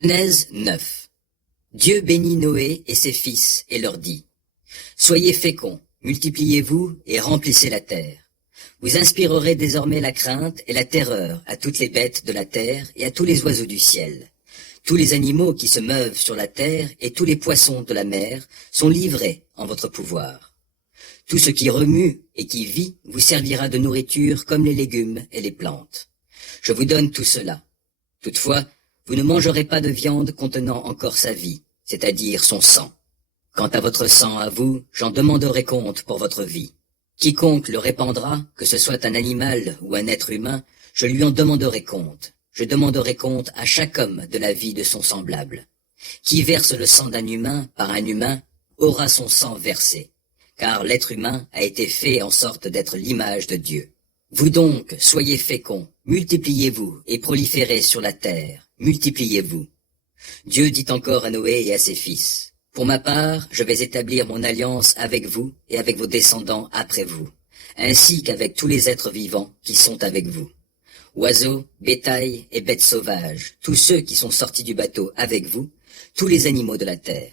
Genèse 9. Dieu bénit Noé et ses fils et leur dit: Soyez féconds, multipliez-vous et remplissez la terre. Vous inspirerez désormais la crainte et la terreur à toutes les bêtes de la terre et à tous les oiseaux du ciel. Tous les animaux qui se meuvent sur la terre et tous les poissons de la mer sont livrés en votre pouvoir. Tout ce qui remue et qui vit vous servira de nourriture comme les légumes et les plantes. Je vous donne tout cela. Toutefois, vous ne mangerez pas de viande contenant encore sa vie, c'est-à-dire son sang. Quant à votre sang à vous, j'en demanderai compte pour votre vie. Quiconque le répandra, que ce soit un animal ou un être humain, je lui en demanderai compte. Je demanderai compte à chaque homme de la vie de son semblable. Qui verse le sang d'un humain par un humain aura son sang versé, car l'être humain a été fait en sorte d'être l'image de Dieu. Vous donc, soyez féconds, multipliez-vous et proliférez sur la terre, multipliez-vous. Dieu dit encore à Noé et à ses fils: Pour ma part, je vais établir mon alliance avec vous et avec vos descendants après vous, ainsi qu'avec tous les êtres vivants qui sont avec vous. Oiseaux, bétail et bêtes sauvages, tous ceux qui sont sortis du bateau avec vous, tous les animaux de la terre.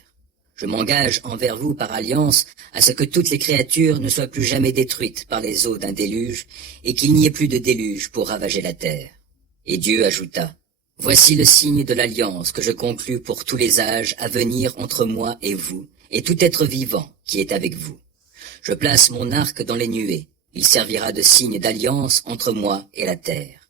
Je m'engage envers vous par alliance à ce que toutes les créatures ne soient plus jamais détruites par les eaux d'un déluge et qu'il n'y ait plus de déluge pour ravager la terre. Et Dieu ajouta: Voici le signe de l'alliance que je conclus pour tous les âges à venir entre moi et vous et tout être vivant qui est avec vous. Je place mon arc dans les nuées. Il servira de signe d'alliance entre moi et la terre.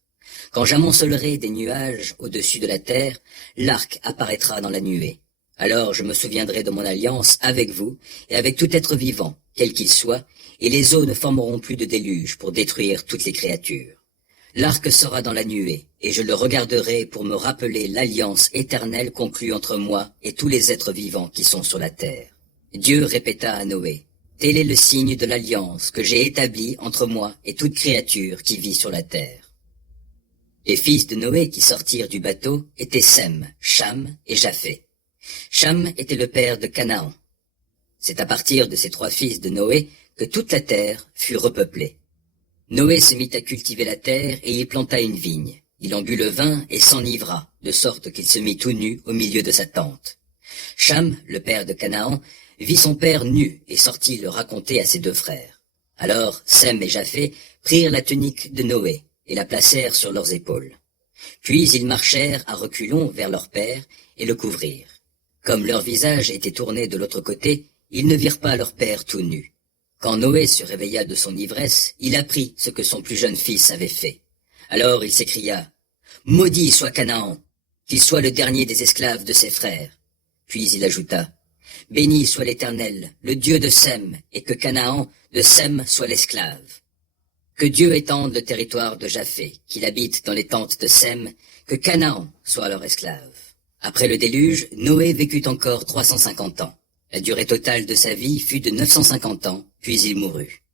Quand j'amoncellerai des nuages au-dessus de la terre, l'arc apparaîtra dans la nuée. Alors je me souviendrai de mon alliance avec vous et avec tout être vivant, quel qu'il soit, et les eaux ne formeront plus de déluge pour détruire toutes les créatures. L'arc sera dans la nuée, et je le regarderai pour me rappeler l'alliance éternelle conclue entre moi et tous les êtres vivants qui sont sur la terre. Dieu répéta à Noé: Tel est le signe de l'alliance que j'ai établie entre moi et toute créature qui vit sur la terre. Les fils de Noé qui sortirent du bateau étaient Sem, Cham et Japheth. Cham était le père de Canaan. C'est à partir de ces trois fils de Noé que toute la terre fut repeuplée. Noé se mit à cultiver la terre et y planta une vigne. Il en but le vin et s'enivra, de sorte qu'il se mit tout nu au milieu de sa tente. Cham, le père de Canaan, vit son père nu et sortit le raconter à ses deux frères. Alors Sem et Japheth prirent la tunique de Noé et la placèrent sur leurs épaules. Puis ils marchèrent à reculons vers leur père et le couvrirent. Comme leur visage était tourné de l'autre côté, ils ne virent pas leur père tout nu. Quand Noé se réveilla de son ivresse, il apprit ce que son plus jeune fils avait fait. Alors il s'écria: Maudit soit Canaan, qu'il soit le dernier des esclaves de ses frères. Puis il ajouta: Béni soit l'Éternel, le Dieu de Sem, et que Canaan de Sem soit l'esclave. Que Dieu étende le territoire de Japheth, qu'il habite dans les tentes de Sem, que Canaan soit leur esclave. Après le déluge, Noé vécut encore 350 ans. La durée totale de sa vie fut de 950 ans, puis il mourut.